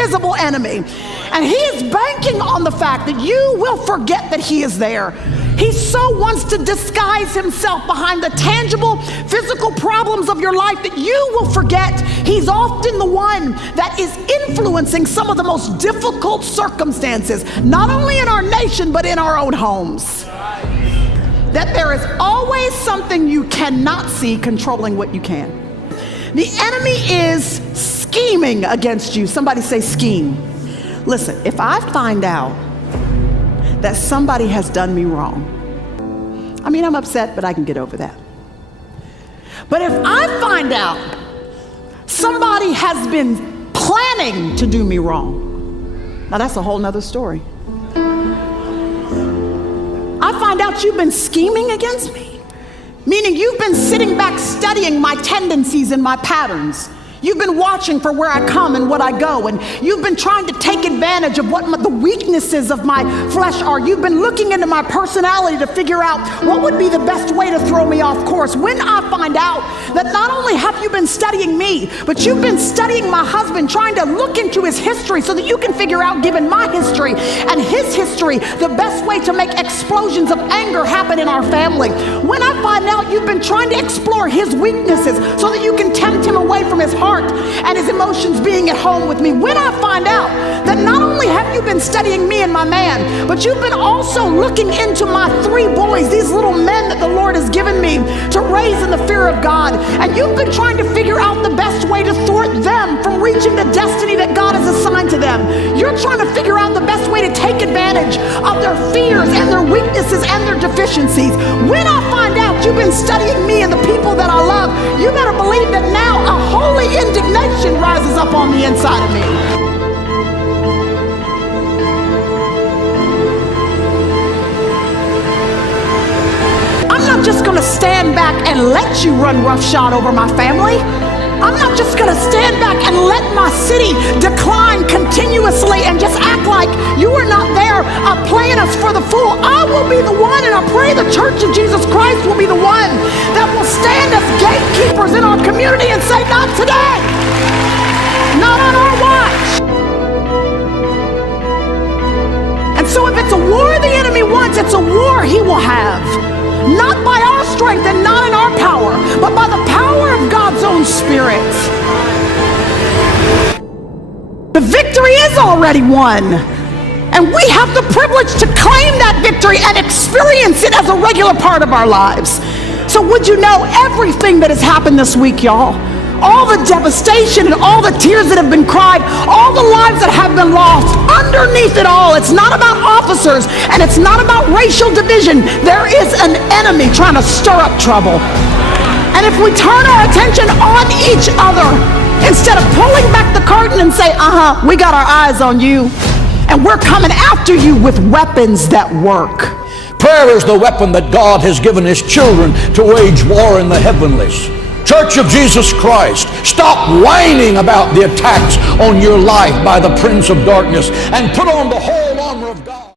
invisible enemy. And he is banking on the fact that you will forget that he is there. He so wants to disguise himself behind the tangible, physical problems of your life that you will forget he's often the one that is influencing some of the most difficult circumstances, not only in our nation, but in our own homes. That there is always something you cannot see controlling what you can. The enemy is scheming against you. Somebody say scheme. Listen, if I find out that somebody has done me wrong, I mean, I'm upset, but I can get over that. But if I find out somebody has been planning to do me wrong, now that's a whole nother story. I find out you've been scheming against me, meaning you've been sitting back studying my tendencies and my patterns. You've been watching for where I come and what I go, and you've been trying to take advantage of what the weaknesses of my flesh are. You've been looking into my personality to figure out what would be the best way to throw me off course. When I find out that not only have you been studying me, but you've been studying my husband, trying to look into his history so that you can figure out, given my history and his history, the best way to make explosions of anger happen in our family. When I find out you've been trying to explore his weaknesses so that you can tempt him away from his heart and his emotions being at home with me. When I find out that not only have you been studying me and my man, but you've been also looking into my 3 boys, these little men that the Lord has given me to raise in the fear of God, and you've been trying to figure out the best way to thwart them from reaching the destiny that God has assigned to them. You're trying to figure out the best way to take advantage of their fears and their weaknesses and their deficiencies. When I find out you've been studying me and the people that I love, you better believe that now a holy indignation rises up on the inside of me. I'm not just going to stand back and let you run roughshod over my family. I'm not just going to stand back and let my city decline continuously and just act like you are not there playing us for the fool. I will be the one, and I pray the Church of Jesus Christ will be the one that will stand as gatekeepers in our community and say, not today, not on our watch. And so if it's a war the enemy wants, it's a war he will have. Not by our strength and not in our power, but by the power of God's own Spirit. The victory is already won, and we have the privilege to claim that victory and experience it as a regular part of our lives. So would you know, everything that has happened this week, y'all, all the devastation and all the tears that have been cried, all the lives that have been lost, underneath it all, it's not about officers and it's not about racial division. There is an enemy trying to stir up trouble. And if we turn our attention on each other, instead of pulling back the curtain and say, we got our eyes on you, and we're coming after you with weapons that work. Prayer is the weapon that God has given his children to wage war in the heavenlies. Church of Jesus Christ, stop whining about the attacks on your life by the prince of darkness and put on the whole armor of God.